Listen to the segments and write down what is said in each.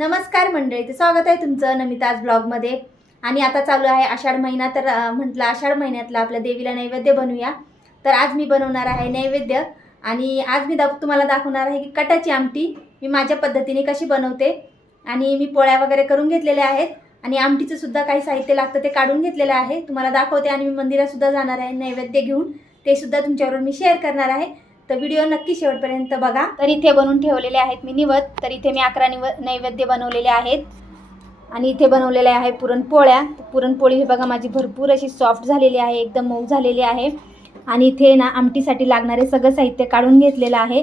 नमस्कार मंडळी, तर स्वागत आहे तुमचं नमिताज ब्लॉगमध्ये। आणि आता चालू आहे आषाढ महिना, तर म्हटलं आषाढ महिन्यातला आपल्या देवीला नैवेद्य बनवूया। तर आज मी बनवणार आहे नैवेद्य आणि आज मी तुम्हाला दाखवणार आहे की कटाची आमटी मी माझ्या पद्धतीने कशी बनवते। आणि मी पोळ्या वगैरे करून घेतलेल्या आहेत आणि आमटीचं सुद्धा काही साहित्य लागतं ते काढून घेतलेलं आहे, तुम्हाला दाखवते। आणि मी मंदिरात सुद्धा जाणार आहे नैवेद्य घेऊन, ते सुद्धा तुमच्याबरोबर मी शेअर करणार आहे। तर व्हिडिओ नक्की शेवटपर्यंत बघा। तर इथे बनवून ठेवलेले आहेत मी निवद, तर इथे मी 11 नैवेद्य बनवलेले आहेत। आणि इथे बनवलेले आहे पुरणपोळ्या। पुरणपोळी हे बघा माझी भरपूर अशी सॉफ्ट झालेली आहे, एकदम मऊ झालेली आहे। आणि इथे ना आमटीसाठी लागणारे सगळं साहित्य काढून घेतलेलं आहे।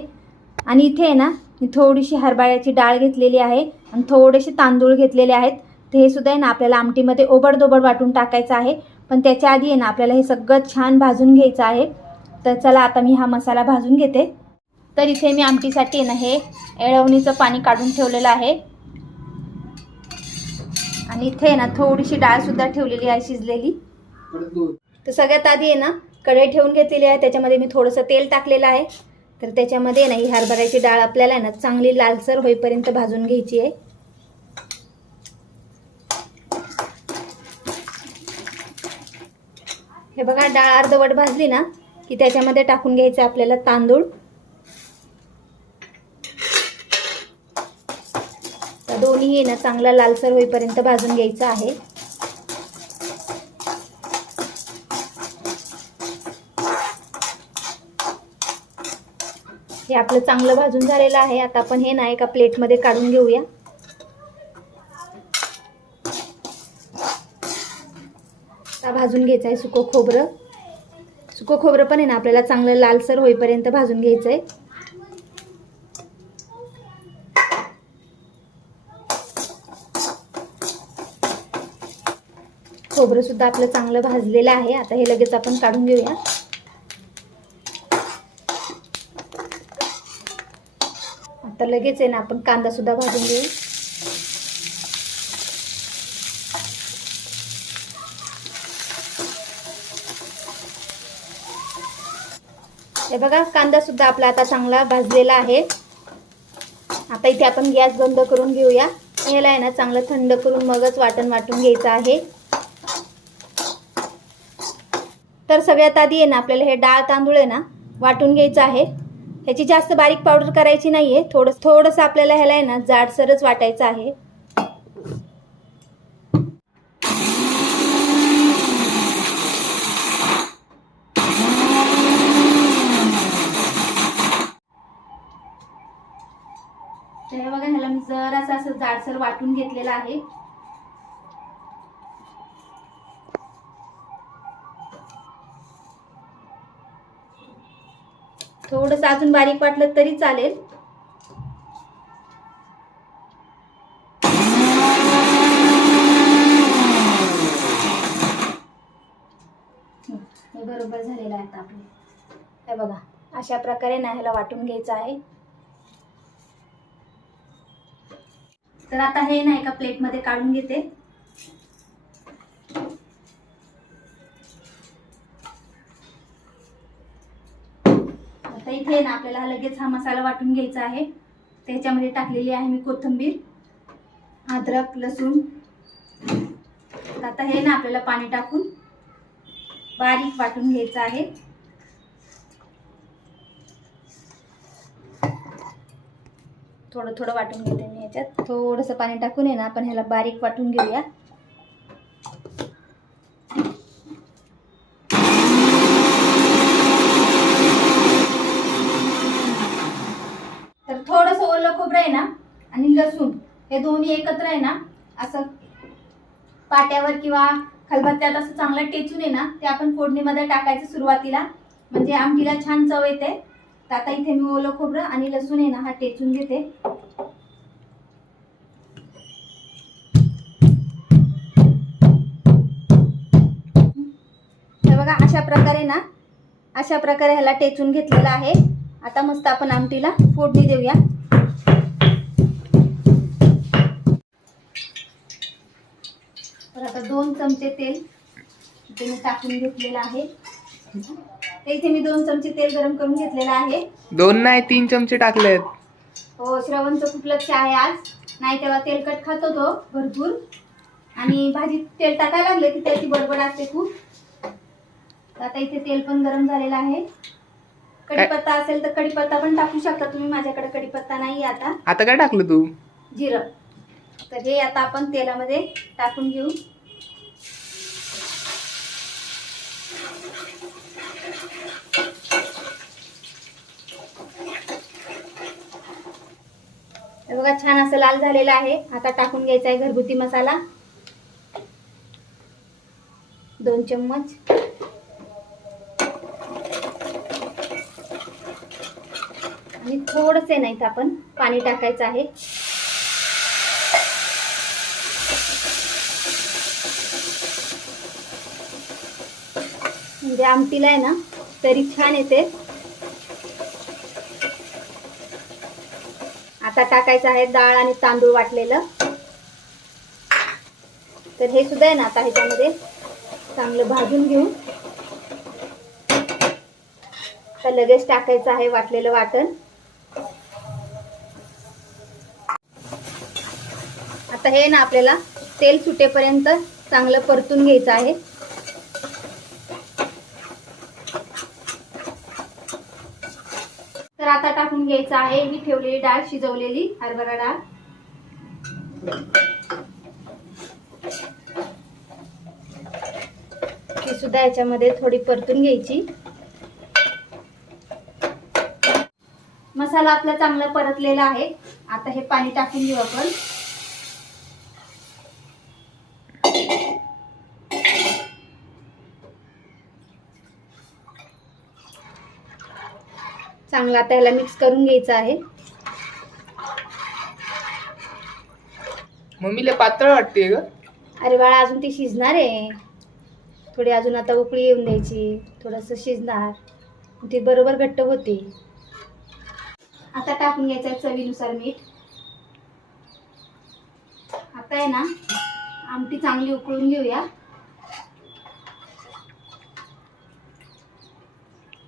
आणि इथे ना मी थोडीशी हरभऱ्याची डाळ घेतलेली आहे आणि थोडेसे तांदूळ घेतलेले आहेत। ते हे सुद्धा आहे ना आपल्याला आमटीमध्ये ओबडधोबड वाटून टाकायचं आहे, पण त्याच्या आधी आहे ना आपल्याला हे सगळं छान भाजून घ्यायचं आहे। तर चला आता मी हा मसाला भाजून घेते। तर इथे मी आमटीसाठी ना हे एळवणीचं पाणी काढून ठेवलेलं आहे। आणि इथे ना थोडीशी डाळ सुद्धा ठेवलेली आहे शिजलेली। तर सगळ्यात आधी आहे ना कढई ठेवून घेतलेली आहे, त्याच्यामध्ये मी थोडंसं तेल टाकलेलं आहे। तर त्याच्यामध्ये ना ही हरभऱ्याची डाळ आपल्याला ना चांगली लालसर होईपर्यंत भाजून घ्यायची आहे। हे बघा डाळ अर्धवट भाजली ना की त्याच्यामध्ये टाकून घ्यायचं आपल्याला तांदूळ। दोन्ही ना चांगला लालसर होईपर्यंत भाजून घ्यायचं आहे। हे आपलं चांगलं भाजून झालेलं आहे। आता आपण हे ना एका प्लेटमध्ये काढून घेऊया। आता भाजून घ्यायचं आहे सुकं खोबरं। सुकं खोबरं पण आहे ना आपल्याला चांगलं लालसर होईपर्यंत भाजून घ्यायचं आहे। खोबरं सुद्धा आपलं चांगलं भाजलेलं आहे। आता हे लगेच आपण काढून घेऊया। आता लगेच आहे ना आपण कांदा सुद्धा भाजून घेऊ। हे बघा कांदा सुद्धा आपला आता चांगला भाजलेला आहे। आता इथे आपण गॅस बंद करून घेऊया। याला आहे ना चांगलं थंड करून मगच वाटण वाटून घ्यायचं आहे। तर सगळ्यात आधी आहे ना आपल्याला हे डाळ तांदूळ आहे ना वाटून घ्यायचं आहे। ह्याची जास्त बारीक पावडर करायची नाहीये, थोडंसं आपल्याला ह्याला आहे ना जाडसरच वाटायचं आहे। तर हे बघा ह्याला मी जरासं असं जाडसर वाटून घेतलेलं आहे। थोडंसं अजून बारीक वाटलं तरी चालेल। हे बरोबर झालेलं आहे आता आपलं। हे बघा अशा प्रकारे ना ह्याला वाटून घ्यायचं आहे। तर आता हे ना एका प्लेटमध्ये काढून घेते। आता इथे ना आपल्याला लगेच हा मसाला वाटून घ्यायचा आहे। त्याच्यामध्ये टाकलेली आहे मी कोथिंबीर, अद्रक, लसूण। आता हे ना आपल्याला पाणी टाकून बारीक वाटून घ्यायचं आहे। थोडं थोडं वाटून घेते मी याच्यात। थोडंसं पाणी टाकून आहे ना आपण ह्याला बारीक वाटून घेऊया। तर थोडंसं ओलं खोबरं आहे ना आणि लसूण हे दोन्ही एकत्र आहे ना असं पाट्यावर किंवा खलबत्त्यात असं चांगलं टेचून आहे ना ते आपण फोडणीमध्ये टाकायचं सुरुवातीला, म्हणजे आमटीला छान चव येते। तर आता इथे मी ओलं खोबरं आणि लसूण आहे ना हा टेचून घेते। हे बघा अशा प्रकारे ह्याला टेचून घेतलेलं आहे। आता मस्त आपण आमटीला फोडणी देऊया। तर आता 2 चमचे तेल इथे मी टाकून घेतलेलं आहे। इथे मी 2 चमचे तेल गरम करून घेतलेलं आहे। 2 नाही 3 चमचे टाकलेत। हो, श्रवणचं खूप लक्ष आहे आज। नाही तेव्हा तेलकट खातो तो भरपूर, आणि भाजीत तेल टाकायला लागले की त्याची बडबड असते खूप. आता इथे तेल पण गरम झालेलं आहे. कढीपत्ता असेल तर कढीपत्ता पण टाकू शकता तुम्ही, माझ्याकडे कढीपत्ता नाही आता. आता काय टाकलं तू? जिरं. तर हे आता आपण तेलामध्ये टाकून घेऊ. हे बघा छान असं लाल झालेलं आहे. आता टाकून घ्यायचा आहे घरगुती मसाला 2 चम्मच. आणि थोडंसे नाही तर आपण पाणी टाकायचं आहे. म्हणजे आमटीला आहे ना तरी छान येते. आता टाकायचं आहे डाळ आणि तांदूळ वाटलेलं. तर हे सुद्धा आहे ना आता ह्याच्यामध्ये चांगलं भाजून घेऊ. तर लगेच टाकायचं आहे वाटलेलं वाटण. आता हे ना आपल्याला तेल सुटेपर्यंत चांगलं परतून घ्यायचं आहे. तर आता टाकून घ्यायचं आहे ही ठेवलेली डाळ, शिजवलेली हरभरा डाळ. ती सुद्धा याच्यामध्ये थोडी परतून घ्यायची. मसाला आपला चांगला परतलेला आहे. आता हे पाणी टाकून घेऊ आपण. चांगला आता ह्याला मिक्स करून घ्यायचं आहे. मम्मीला पातळ वाटते ग. अरे बाळा अजून ती शिजणार आहे. थोडी अजून आता उकळी येऊन द्यायची. थोडंसं शिजणार, ती बरोबर घट्ट होते. आता टाकून घ्यायचं आहे चवीनुसार मीठ. आता आहे ना आमटी चांगली उकळून घेऊया.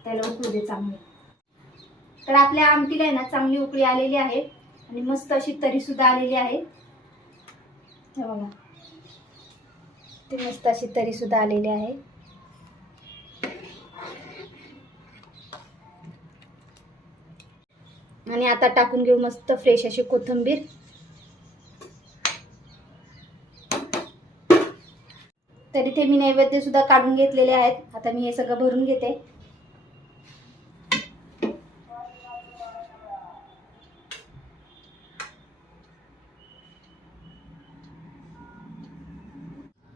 त्याला उकळू दे चांगली. तर आपल्या आमटीला आहे ना चांगली उकळी आलेली आहे आणि मस्त अशी तरी सुद्धा आलेली आहे. हे बघा ती मस्त अशी तरी सुद्धा आलेली आहे. आणि आता टाकून घेऊ मस्त फ्रेश अशी कोथिंबीर. तर इथे मी नैवेद्य सुद्धा काढून घेतलेले आहेत. आता मी हे सगळं भरून घेते.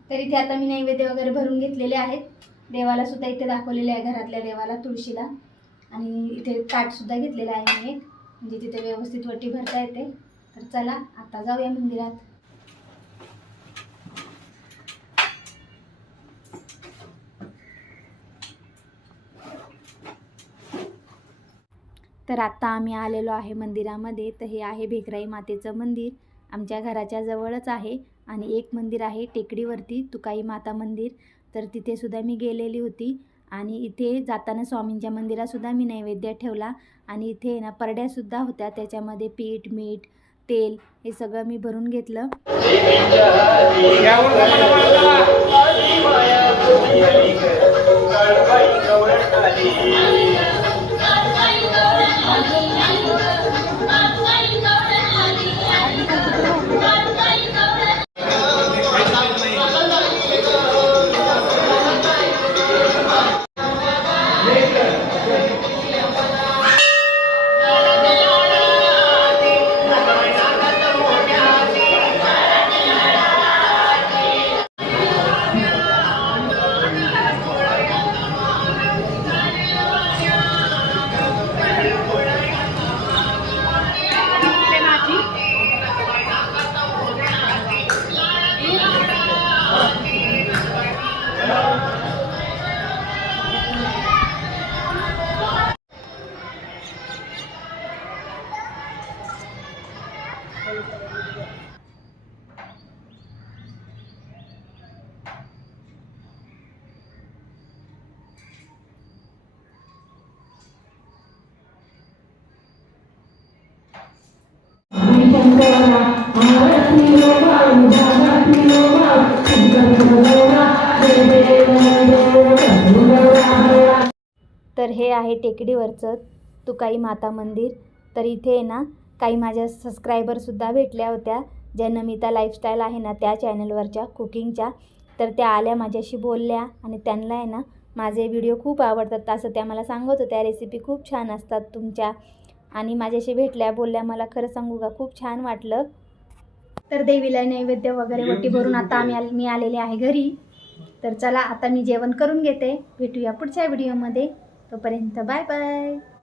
तर इथे आता मी नैवेद्य वगैरे भरून घेतलेले आहेत. देवाला सुद्धा इथे दाखवलेले आहे, घरातल्या देवाला तुळशीला. आणि इथे ताट सुद्धा घेतलेलं आहे मी एक, म्हणजे तिथे व्यवस्थित वटी भरता येते. तर चला आता जाऊया मंदिरात. तर आता आम्ही आलेलो आहे मंदिरामध्ये. तर हे आहे भेकराई मातेचं मंदिर, आमच्या घराच्या जवळच आहे. आणि एक मंदिर आहे टेकडीवरती तुकाई माता मंदिर. तर तिथे सुद्धा मी गेलेली होती. आणि इथे जाताना स्वामींच्या मंदिरातसुद्धा मी नैवेद्य ठेवला. आणि इथे ना परड्यासुद्धा होत्या, त्याच्यामध्ये पीठ, मीठ, तेल हे सगळं मी भरून घेतलं. शंकरा तर हे आहे टेकडीवरचं तुकाई माता मंदिर. तर इथे आहे ना काही माझ्या सबस्क्रायबरसुद्धा भेटल्या होत्या, ज्या नमिता लाईफस्टाईल आहे ना त्या चॅनलवरच्या कुकिंगच्या. तर त्या आल्या माझ्याशी बोलल्या आणि त्यांना आहे ना माझे व्हिडिओ खूप आवडतात असं त्या मला सांगत होत्या. रेसिपी खूप छान असतात तुमच्या. आणि माझ्याशी भेटल्या, बोलल्या. मला खरं सांगू का खूप छान वाटलं. तर देवीला नैवेद्य वगैरे वटी भरून आता मी आलेले आहे घरी. तर चला आता मी जेवण करून घेते. भेटूया पुढच्या व्हिडिओमध्ये. तोपर्यंत बाय बाय.